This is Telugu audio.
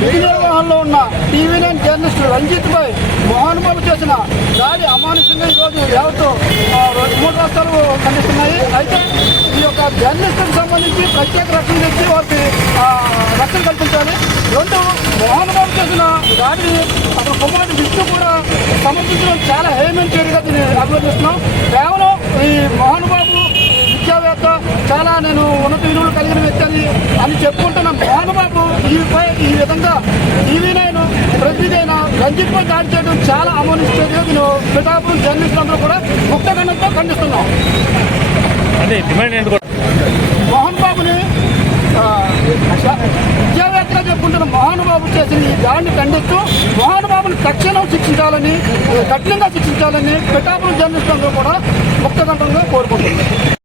విధి నిర్వహణలో ఉన్న టీవీ9 జర్నలిస్ట్ రంజిత్ భాయ్ మోహన్ బాబు చేసిన దాడి అమానుషంగా ఈరోజు యావత్తు 3 రాష్ట్రాలు ఖండిస్తున్నాయి. అయితే ఈ యొక్క జర్నలిస్టులకు సంబంధించి ప్రత్యేక రక్షణ తెచ్చి వారికి రక్షణ కల్పించాలి. 2, మోహన్ బాబు చేసిన దాడిని అతను కుమారుడు విష్ణు కూడా సమర్థించడం చాలా హేయమైన చర్యగా దీన్ని అభివర్ణిస్తున్నాం. కేవలం ఈ మోహన్ బాబు విద్యావేత్త, చాలా నేను ఉన్నత విలువలు కలిగిన వ్యక్తి అని చెప్పుకుంటున్న మోహన్ బాబు ఈ విధంగా టీవీ9 ప్రతిదైన రంజిత్ పై దాడి చేయడం చాలా అమానుషంగా నేను పిఠాపురం జర్నలిస్టులందరూ కూడా ముక్తగణంతో ఖండిస్తున్నాం. మోహన్ బాబుని విద్యావేత్తగా చెప్పుకుంటున్న మోహన్ బాబు చేసిన ఈ దాడిని ఖండిస్తూ మోహన్ బాబుని తక్షణం శిక్షించాలని, కఠినంగా శిక్షించాలని పిఠాపురం జర్నలిస్టులందరూ కూడా ముక్తగంఠంగా కోరుకుంటున్నారు.